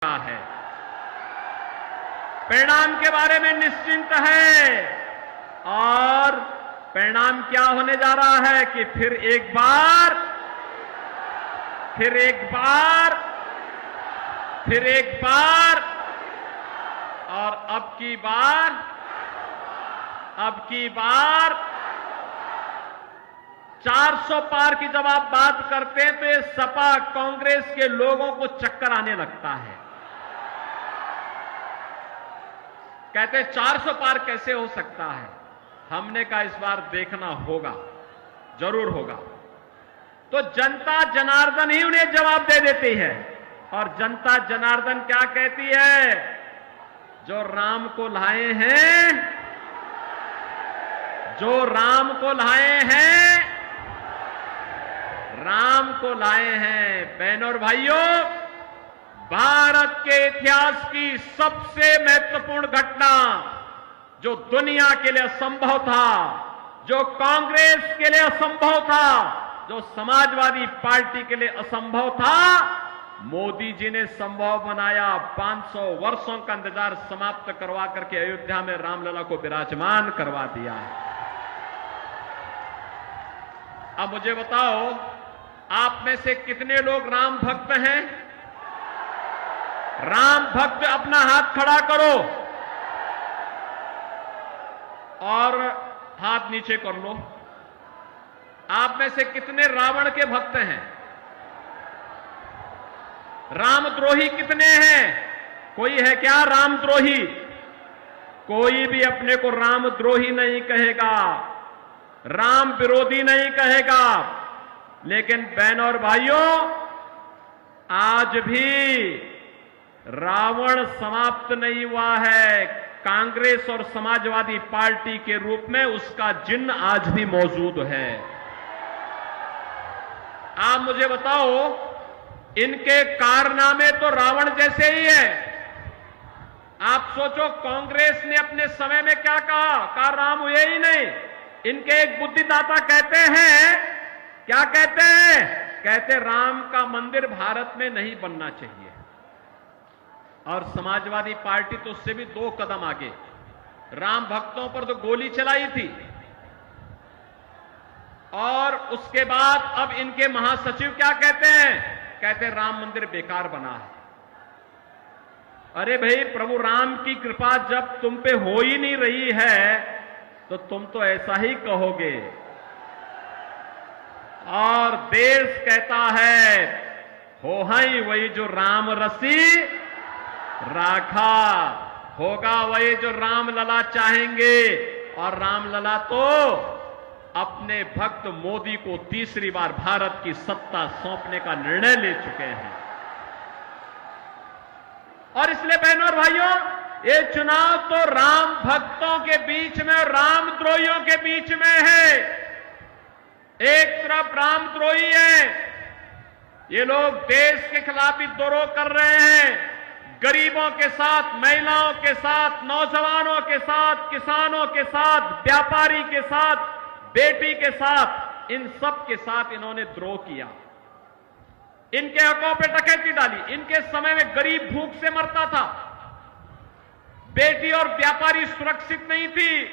है। परिणाम के बारे में निश्चिंत है और परिणाम क्या होने जा रहा है कि फिर एक बार और अब की बार 400 पार की जब आप बात करते हैं तो ये सपा कांग्रेस के लोगों को चक्कर आने लगता है। कहते हैं 400 पार कैसे हो सकता है। हमने कहा इस बार देखना होगा, जरूर होगा। तो जनता जनार्दन ही उन्हें जवाब दे देती है और जनता जनार्दन क्या कहती है? जो राम को लाए हैं बहनों और भाइयों, भारत के इतिहास की सबसे महत्वपूर्ण घटना जो दुनिया के लिए असंभव था, जो कांग्रेस के लिए असंभव था, जो समाजवादी पार्टी के लिए असंभव था, मोदी जी ने संभव बनाया। 500 वर्षों का इंतजार समाप्त करवा करके अयोध्या में रामलला को विराजमान करवा दिया है। अब मुझे बताओ, आप में से कितने लोग राम भक्त हैं? राम भक्त अपना हाथ खड़ा करो और हाथ नीचे कर लो। आप में से कितने रावण के भक्त हैं? रामद्रोही कितने हैं? कोई है क्या रामद्रोही? कोई भी अपने को रामद्रोही नहीं कहेगा, राम विरोधी नहीं कहेगा। लेकिन बहनों और भाइयों, आज भी रावण समाप्त नहीं हुआ है। कांग्रेस और समाजवादी पार्टी के रूप में उसका जिन्न आज भी मौजूद है। आप मुझे बताओ, इनके कारनामे तो रावण जैसे ही है। आप सोचो, कांग्रेस ने अपने समय में क्या कहा राम हुए ही नहीं। इनके एक बुद्धिदाता कहते हैं, क्या कहते हैं? कहते राम का मंदिर भारत में नहीं बनना चाहिए। और समाजवादी पार्टी तो उससे भी 2 कदम आगे, राम भक्तों पर तो गोली चलाई थी। और उसके बाद अब इनके महासचिव क्या कहते हैं? कहते हैं राम मंदिर बेकार बना है। अरे भाई, प्रभु राम की कृपा जब तुम पे हो ही नहीं रही है तो तुम तो ऐसा ही कहोगे। और देश कहता है, हो हई वही जो राम रसी राखा, होगा वही जो रामलला चाहेंगे। और रामलला तो अपने भक्त मोदी को तीसरी बार भारत की सत्ता सौंपने का निर्णय ले चुके हैं। और इसलिए बहनों और भाइयों, ये चुनाव तो राम भक्तों के बीच में और रामद्रोहियों के बीच में है। एक तरफ रामद्रोही है, ये लोग देश के खिलाफ विद्रोह कर रहे हैं। गरीबों के साथ, महिलाओं के साथ, नौजवानों के साथ, किसानों के साथ, व्यापारी के साथ, बेटी के साथ, इन सब के साथ इन्होंने द्रोह किया। इनके हकों पे डकैती डाली। इनके समय में गरीब भूख से मरता था, बेटी और व्यापारी सुरक्षित नहीं थी,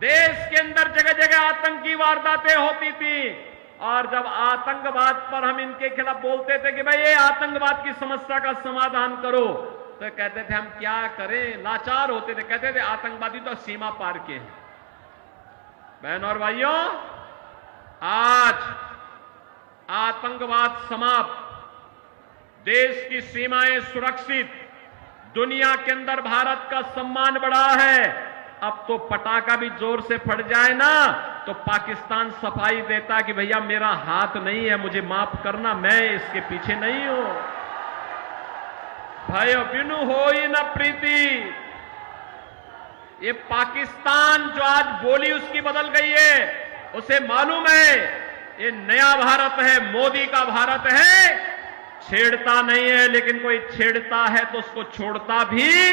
देश के अंदर जगह जगह आतंकी वारदातें होती थी। और जब आतंकवाद पर हम इनके खिलाफ बोलते थे कि भाई ये आतंकवाद की समस्या का समाधान करो, तो कहते थे हम क्या करें, लाचार होते थे। कहते थे आतंकवादी तो सीमा पार के हैं। बहनों और भाइयों, आज आतंकवाद समाप्त, देश की सीमाएं सुरक्षित, दुनिया के अंदर भारत का सम्मान बढ़ा है। अब तो पटाखा भी जोर से फट जाए ना तो पाकिस्तान सफाई देता कि भैया मेरा हाथ नहीं है, मुझे माफ करना, मैं इसके पीछे नहीं हूं। भय बिनु होई न प्रीति। ये पाकिस्तान जो आज बोली उसकी बदल गई है, उसे मालूम है ये नया भारत है, मोदी का भारत है। छेड़ता नहीं है, लेकिन कोई छेड़ता है तो उसको छोड़ता भी,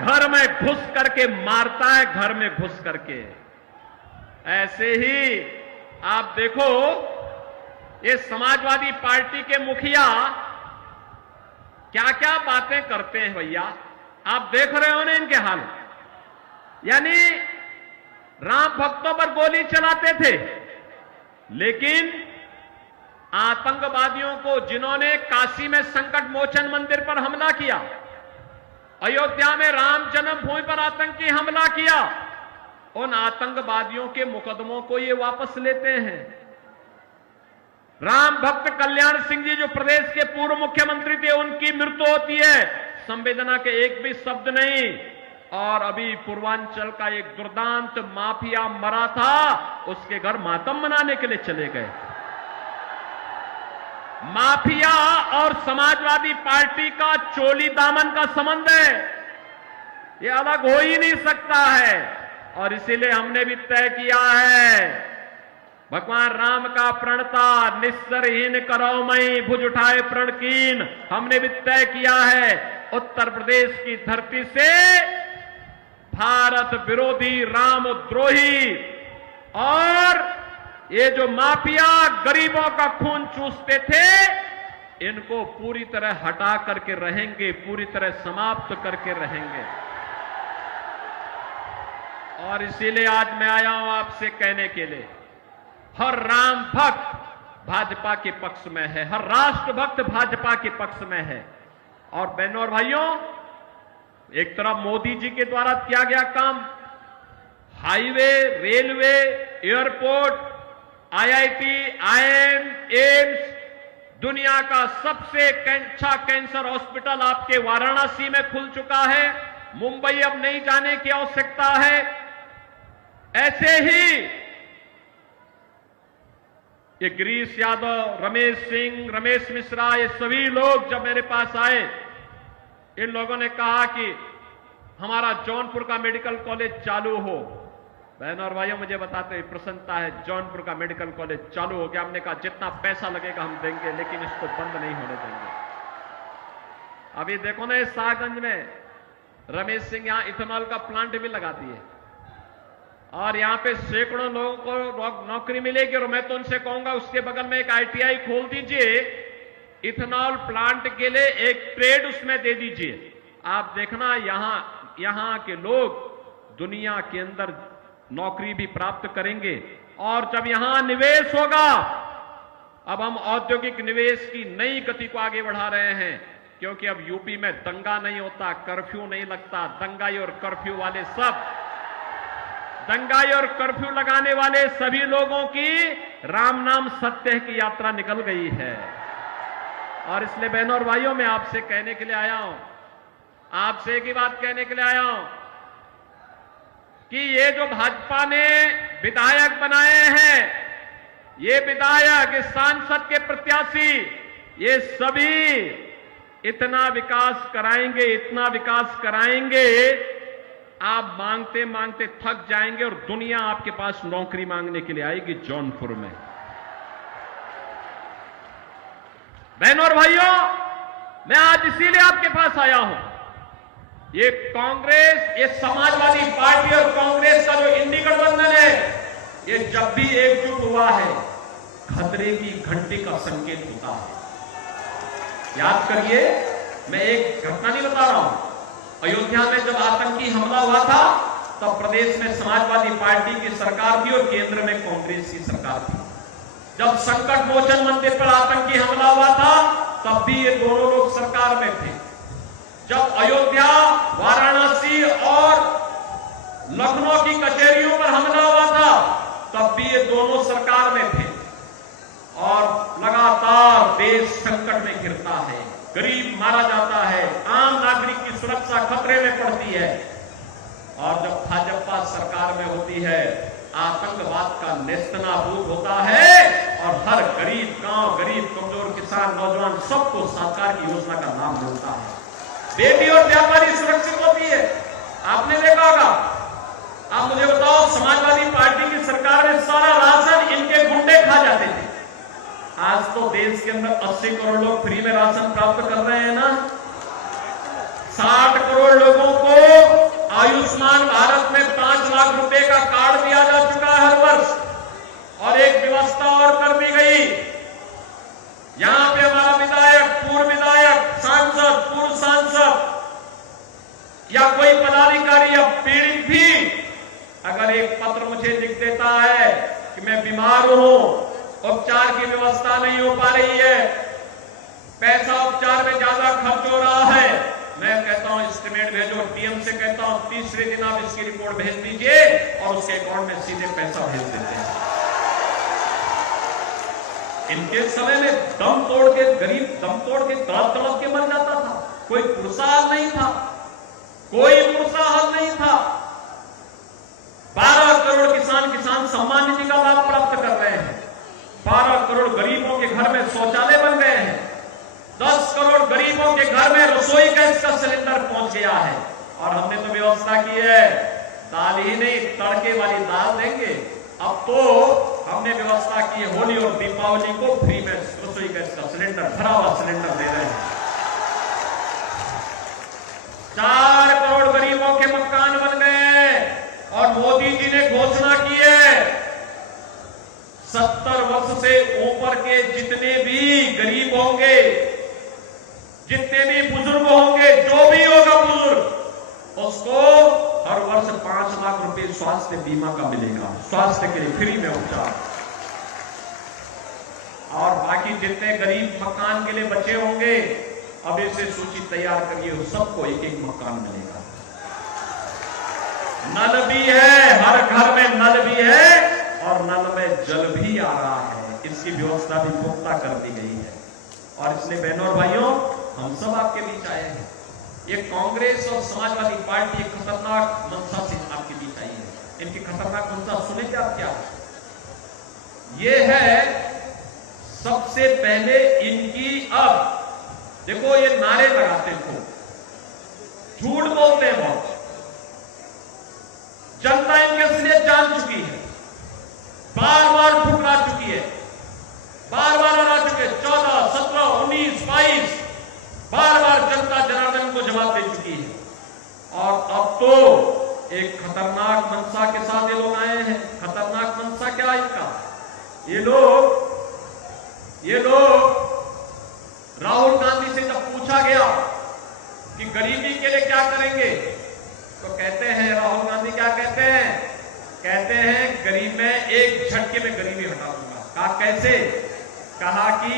घर में घुस करके मारता है, घर में घुस करके। ऐसे ही आप देखो, ये समाजवादी पार्टी के मुखिया क्या क्या बातें करते हैं भैया, आप देख रहे हो ना इनके हाल। यानी राम भक्तों पर गोली चलाते थे, लेकिन आतंकवादियों को जिन्होंने काशी में संकट मोचन मंदिर पर हमला किया, अयोध्या में राम जन्मभूमि पर आतंकी हमला किया, उन आतंकवादियों के मुकदमों को ये वापस लेते हैं। राम भक्त कल्याण सिंह जी जो प्रदेश के पूर्व मुख्यमंत्री थे, उनकी मृत्यु होती है, संवेदना के एक भी शब्द नहीं। और अभी पूर्वांचल का एक दुर्दांत माफिया मरा था, उसके घर मातम मनाने के लिए चले गए। माफिया और समाजवादी पार्टी का चोली दामन का संबंध है, ये अलग हो ही नहीं सकता है। और इसीलिए हमने भी तय किया है, भगवान राम का प्रणता निस्सरहीन करो मई भुज उठाए प्रण कीन। हमने भी तय किया है, उत्तर प्रदेश की धरती से भारत विरोधी रामद्रोही और ये जो माफिया गरीबों का खून चूसते थे, इनको पूरी तरह हटा करके रहेंगे, पूरी तरह समाप्त करके रहेंगे। और इसीलिए आज मैं आया हूं आपसे कहने के लिए, हर राम भक्त भाजपा के पक्ष में है, हर राष्ट्र भक्त भाजपा के पक्ष में है। और बहनों और भाइयों, एक तरफ मोदी जी के द्वारा किया गया काम, highway, railway, airport, IIT, IIM, AIIMS, दुनिया का सबसे अच्छा कैंसर हॉस्पिटल आपके वाराणसी में खुल चुका है, मुंबई अब नहीं जाने की आवश्यकता है। ऐसे ही ये गिरीश यादव, रमेश सिंह, रमेश मिश्रा, ये सभी लोग जब मेरे पास आए, इन लोगों ने कहा कि हमारा जौनपुर का मेडिकल कॉलेज चालू हो। बहनों और भाइयों, मुझे बताते हुए प्रसन्नता है, जौनपुर का मेडिकल कॉलेज चालू हो गया। हमने कहा जितना पैसा लगेगा हम देंगे, लेकिन इसको बंद नहीं होने देंगे। अभी देखो ना, इस शाहगंज में रमेश सिंह यहां इथेनॉल का प्लांट भी लगा दिए और यहां पे सैकड़ों लोगों को नौकरी मिलेगी। और मैं तो उनसे कहूंगा उसके बगल में एक आईटीआई खोल दीजिए, इथेनॉल प्लांट के लिए एक ट्रेड उसमें दे दीजिए। आप देखना यहां के लोग दुनिया के अंदर नौकरी भी प्राप्त करेंगे। और जब यहां निवेश होगा, अब हम औद्योगिक निवेश की नई गति को आगे बढ़ा रहे हैं, क्योंकि अब यूपी में दंगा नहीं होता, कर्फ्यू नहीं लगता। दंगाई और कर्फ्यू वाले सब, दंगाई और कर्फ्यू लगाने वाले सभी लोगों की राम नाम सत्य की यात्रा निकल गई है। और इसलिए बहनों और भाइयों, मैं आपसे कहने के लिए आया हूं, आपसे एक ही बात कहने के लिए आया हूं कि ये जो भाजपा ने विधायक बनाए हैं, ये विधायक, इस सांसद के प्रत्याशी, ये सभी इतना विकास कराएंगे, इतना विकास कराएंगे, आप मांगते मांगते थक जाएंगे और दुनिया आपके पास नौकरी मांगने के लिए आएगी जौनपुर में। बहनों और भाइयों, मैं आज इसीलिए आपके पास आया हूं। ये कांग्रेस, ये समाजवादी पार्टी और कांग्रेस का जो इंडी गठबंधन है, ये जब भी एकजुट हुआ है, खतरे की घंटी का संकेत होता है। याद करिए, मैं एक घटना नहीं बता रहा हूं। अयोध्या में जब आतंकी हमला हुआ था, तब प्रदेश में समाजवादी पार्टी की सरकार थी और केंद्र में कांग्रेस की सरकार थी। जब संकट मोचन मंदिर पर आतंकी हमला हुआ था, तब भी ये दोनों लोग सरकार में थे। जब अयोध्या, वाराणसी और लखनऊ की कचहरियों पर हमला हुआ था, तब भी ये दोनों सरकार में थे। और लगातार देश संकट में गिरता है, गरीब मारा जाता है, आम नागरिक की सुरक्षा खतरे में पड़ती है। और जब भाजपा सरकार में होती है, आतंकवाद का नेस्तनाबूद होता है और हर गरीब गांव, गरीब कमजोर किसान, नौजवान सबको सरकार की योजना का लाभ मिलता है। बेटी और व्यापारी सुरक्षित होती है। आपने देखा होगा, आप मुझे बताओ, समाजवादी पार्टी की सरकार में सारा राशन इनके गुंडे खा जाते थे। आज तो देश के अंदर 80 करोड़ लोग फ्री में राशन प्राप्त कर रहे हैं ना। 60 करोड़ लोगों को आयुष्मान भारत में 5 लाख रुपए का कार्ड दिया जा चुका है हर वर्ष। और एक व्यवस्था और कर दी गई, यहां पे हमारा विधायक, पूर्व विधायक, सांसद या कोई पदाधिकारी या पीड़ित भी अगर एक पत्र मुझे लिख देता है कि मैं बीमार हूं, उपचार की व्यवस्था नहीं हो पा रही है, पैसा उपचार में ज्यादा खर्च हो रहा है, मैं कहता हूं एस्टीमेट भेजो, डीएम से कहता हूं तीसरे दिन आप इसकी रिपोर्ट भेज दीजिए और उसके अकाउंट में सीधे पैसा भेज देते हैं। इनके समय में दम तोड़ के गरीब दम तोड़ के तड़प तड़प के मर जाता था, कोई पुरस्कार नहीं था, कोई प्रोत्साहन नहीं था। 12 करोड़ किसान सम्मान निधि का लाभ प्राप्त कर रहे हैं, 12 करोड़ गरीबों के घर में शौचालय बन गए हैं, 10 करोड़ गरीबों के घर में रसोई गैस का सिलेंडर पहुंच गया है। और हमने तो व्यवस्था की है, दाल ही नहीं तड़के वाली दाल देंगे। अब तो हमने व्यवस्था की है, होली और दीपावली को फ्री में रसोई गैस का सिलेंडर, भरा हुआ सिलेंडर दे रहे हैं। 4 करोड़ गरीबों के मकान बन गए हैं और मोदी जी ने घोषणा की है 70 वर्ष से ऊपर के जितने भी गरीब होंगे, जितने भी बुजुर्ग होंगे, जो भी होगा बुजुर्ग, उसको हर वर्ष 5 लाख रुपए स्वास्थ्य बीमा का मिलेगा, स्वास्थ्य के लिए फ्री में उपचार। और बाकी जितने गरीब मकान के लिए बचे होंगे, अब इसे सूची तैयार करिए, सबको एक एक मकान मिलेगा। नल भी है, हर घर में नल भी है और नल में जल भी आ रहा है, इसकी व्यवस्था भी पुख्ता कर दी गई है। और इसलिए बहनों और भाइयों, हम सब आपके बीच आए हैं। ये कांग्रेस और समाजवादी पार्टी एक खतरनाक मंशा से आपके बीच आई है। इनकी खतरनाक मंशा सुनेंगे आप क्या? ये है सबसे पहले इनकी, अब देखो ये नारे लगाते थे, झूठ बोलते हैं बहुत, जनता इनके असलियत जान चुकी है, बार बार ठुकरा चुकी है, बार बार हरा चुके, 14, 17, 19, 22 बार बार जनता जनार्दन को जवाब दे चुकी है। और अब तो एक खतरनाक मंशा के साथ ये लोग आए हैं। खतरनाक मंशा क्या है इनका? ये लोग राहुल गांधी से जब पूछा गया कि गरीबी के लिए क्या करेंगे, तो कहते हैं, राहुल गांधी क्या कहते हैं? कहते हैं गरीब में एक झटके में गरीबी हटा दूंगा। कहा कैसे? कहा कि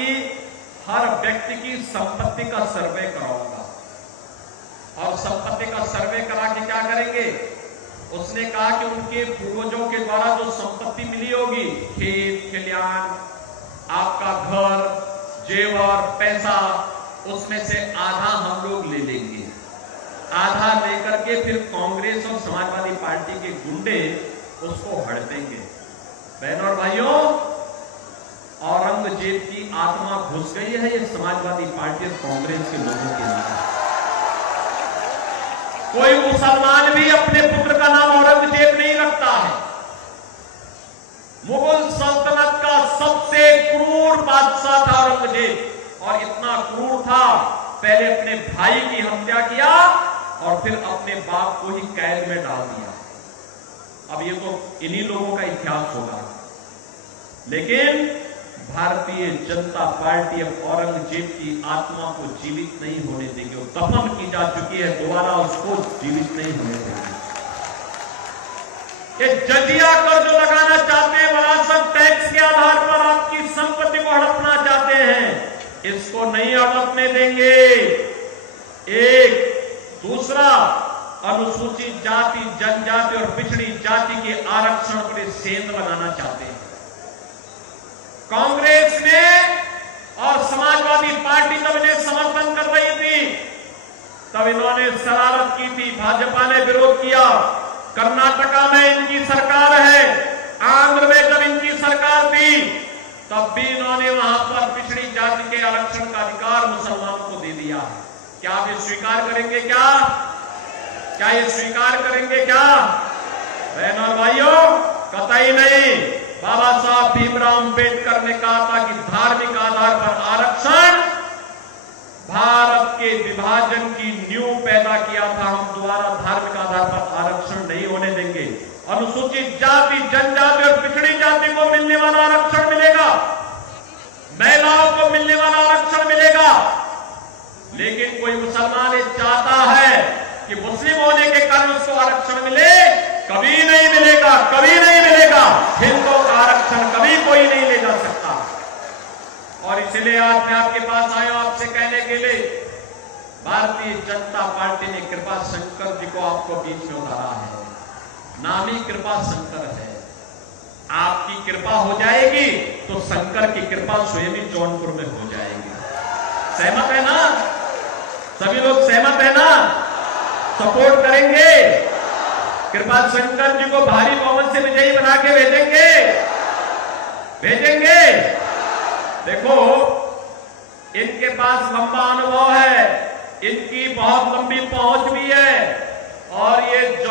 हर व्यक्ति की संपत्ति का सर्वे कराऊंगा। और संपत्ति का सर्वे करा के क्या करेंगे? उसने कहा कि उनके पूर्वजों के द्वारा जो संपत्ति मिली होगी, खेत खलिहान, आपका घर, जेवर, पैसा, उसमें से आधा हम लोग ले लेंगे। आधा लेकर के फिर कांग्रेस और समाजवादी पार्टी के गुंडे उसको हड़पेंगे। बहनों और भाइयों, औरंगजेब की आत्मा घुस गई है ये समाजवादी पार्टी और कांग्रेस के लोगों के अंदर। कोई मुसलमान भी अपने पुत्र का नाम औरंगजेब नहीं रखता है। मुगल सल्तनत का सबसे क्रूर बादशाह था औरंगजेब, और इतना क्रूर था, पहले अपने भाई की हत्या किया और फिर अपने बाप को ही कैद में डाल दिया। अब ये तो इन्हीं लोगों का इतिहास होगा। लेकिन भारतीय जनता पार्टी अब औरंगजेब की आत्मा को जीवित नहीं होने देगी, वो दफन की जा चुकी है, दोबारा उसको जीवित नहीं होने देगी। ये जजिया कर जो लगाना चाहते हैं, विरासत टैक्स के आधार पर आपकी संपत्ति को हड़पना चाहते हैं, इसको नहीं हड़पने देंगे। एक दूसरा, अनुसूचित जाति, जनजाति और पिछड़ी जाति के आरक्षण पर सेंध लगाना चाहते हैं। कांग्रेस ने और समाजवादी पार्टी जब इन्हें समर्थन कर रही थी, तब इन्होंने शरारत की थी, भाजपा ने विरोध किया। कर्नाटका में इनकी सरकार है, आंध्र में जब इनकी सरकार थी, तब भी इन्होंने वहां पर पिछड़ी जाति के आरक्षण का अधिकार मुसलमानों को दे दिया। क्या आप ये स्वीकार करेंगे? क्या ये स्वीकार करेंगे? क्या बहनों और भाइयों, कतई नहीं। बाबा साहब भीमराव अंबेडकर ने कहा था कि धार्मिक आधार पर आरक्षण भारत के विभाजन की नींव पैदा किया था। हम दोबारा धार्मिक आधार पर आरक्षण नहीं होने देंगे। अनुसूचित जाति, जनजाति और पिछड़ी जाति को मिलने वाला आरक्षण मिलेगा, महिलाओं को मिलने वाला आरक्षण मिलेगा। लेकिन कोई मुसलमान ये चाहता है कि कि मुस्लिम होने के कारण उसको आरक्षण मिले, कभी नहीं मिलेगा, कभी नहीं मिलेगा। हिंदुओं का आरक्षण कभी कोई नहीं ले जा सकता। और इसलिए आज मैं आपके पास आया हूं आपसे कहने के लिए, भारतीय जनता पार्टी ने कृपा शंकर जी को आपको बीच में उतारा है। नाम ही कृपा शंकर है। आपकी कृपा हो जाएगी तो शंकर की कृपा स्वयं ही जौनपुर में हो जाएगी। सहमत है ना? सभी लोग सहमत है ना? सपोर्ट करेंगे? कृपा शंकर जी को भारी बहुमत से विजयी बना के भेजेंगे? भेजेंगे? देखो, इनके पास लंबा अनुभव है, इनकी बहुत लंबी पहुंच भी है और ये